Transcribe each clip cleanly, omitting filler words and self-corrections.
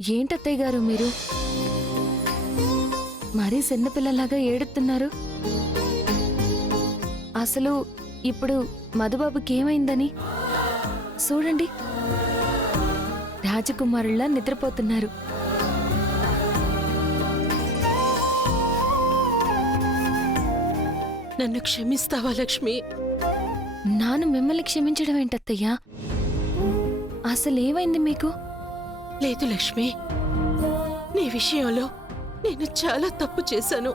ఏంటత్తయ్య గారు మీరు మరీ చిన్నపిల్లలాగా ఏడుతున్నారు? అసలు ఇప్పుడు మధుబాబుకి ఏమైందని చూడండి, రాజకుమారుల్లా నిద్రపోతున్నారు. నన్ను క్షమిస్తావా లక్ష్మి? నాను మిమ్మల్ని క్షమించడం ఏంటత్తయ్యా? అసలేమైంది మీకు? లేదు లక్ష్మి, నీ విషయంలో నేను చాలా తప్పు చేశాను.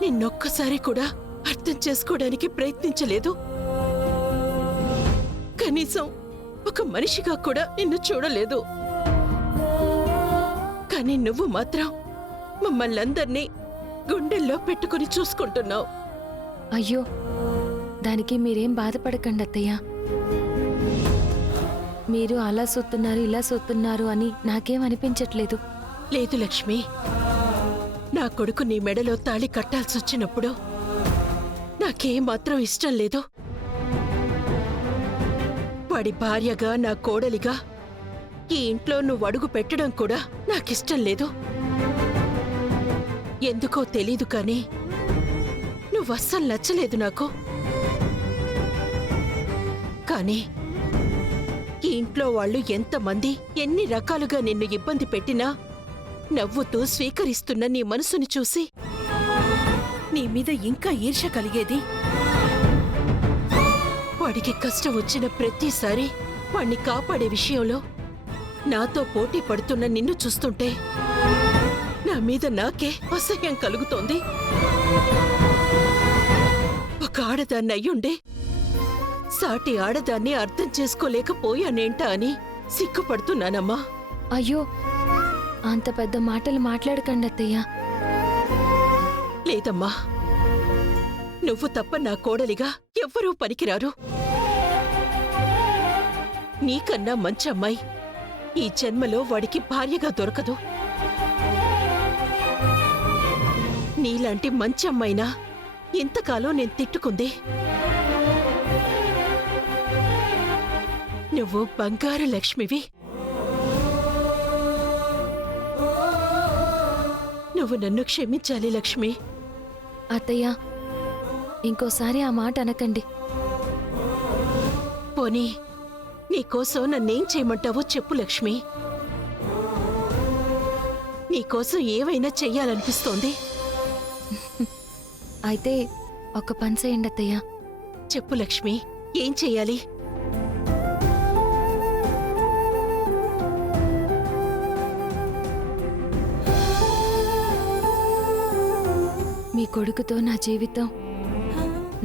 నిన్నొక్కసారి కూడా అర్థం చేసుకోవడానికి ప్రయత్నించలేదు. కనీసం ఒక మనిషిగా కూడా నిన్ను చూడలేదు. కానీ నువ్వు మాత్రం మమ్మల్ని అందర్నీ గుండెల్లో పెట్టుకుని చూసుకుంటున్నావు. అయ్యో, దానికి మీరేం బాధపడకండి అత్తయ్య. మీరు అలా సూతున్నారు ఇలా సూతున్నారు అని నాకేం అనిపించట్లేదు. లేదు లక్ష్మి, నా కొడుకు నీ మెడలో తాళి కట్టాల్సొచ్చినప్పుడు నాకేమాత్రం ఇష్టం లేదు. వాడి భార్యగా, నా కోడలిగా ఈ ఇంట్లో నువ్వు అడుగు పెట్టడం కూడా నాకిష్టం లేదు. ఎందుకో తెలీదు కానీ నువ్వస్సలు నచ్చలేదు నాకు. కానీ ఈ ఇంట్లో వాళ్ళు ఎంతమంది ఎన్ని రకాలుగా నిన్ను ఇబ్బంది పెట్టినా నవ్వుతూ స్వీకరిస్తున్న నీ మనసుని చూసి నీ మీద ఇంకా ఈర్ష్య కలిగేది. వాడికి కష్టం వచ్చిన ప్రతిసారి వాణ్ణి కాపాడే విషయంలో నాతో పోటీ పడుతున్న నిన్ను చూస్తుంటే నా మీద నాకే అసహ్యం కలుగుతోంది. ఒక ఆడదాన్ని అయ్యుండే సాటి ఆడదాన్ని అర్థం చేసుకోలేకపోయానేంటా అని సిగ్గుపడుతున్నానమ్మా. అయ్యో, అంత పెద్ద మాటలు మాట్లాడకండి అత్తయ్య. లేదమ్మా, నువ్వు తప్ప నా కోడలిగా ఎవ్వరూ పనికిరారు. నీకన్నా మంచి అమ్మాయి ఈ జన్మలో వాడికి భార్యగా దొరకదు. నీలాంటి మంచి అమ్మాయినా ఇంతకాలం నేను తిట్టుకుంది. నువ్వు బంగారు లక్ష్మివి. నువ్వు నన్ను క్షమించాలి లక్ష్మి. అత్తయ్య, ఇంకోసారి ఆ మాట అనకండి. పోనీ నీకోసం నన్నేం చేయమంటావో చెప్పు లక్ష్మి. నీకోసం ఏవైనా చెయ్యాలనిపిస్తోంది. అయితే ఒక పని చేయండి అత్తయ్య. చెప్పు లక్ష్మి, ఏం చెయ్యాలి? మీ కొడుకుతో నా జీవితం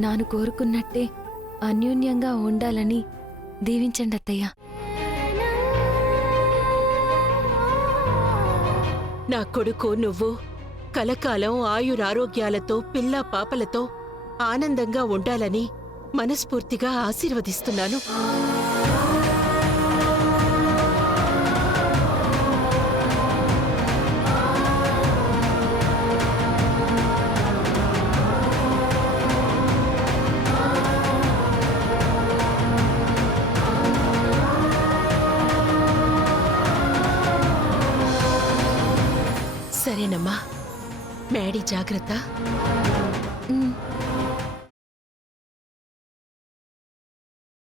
నాను కోరుకున్నట్టే అన్యోన్యంగా ఉండాలని దీవించండి అత్తయ్య. నా కొడుకు నువ్వు కలకాలం ఆయురారోగ్యాలతో పిల్లా పాపలతో ఆనందంగా ఉండాలని మనస్ఫూర్తిగా ఆశీర్వదిస్తున్నాను. సరేనమ్మా, మేడీ జాగ్రత్త.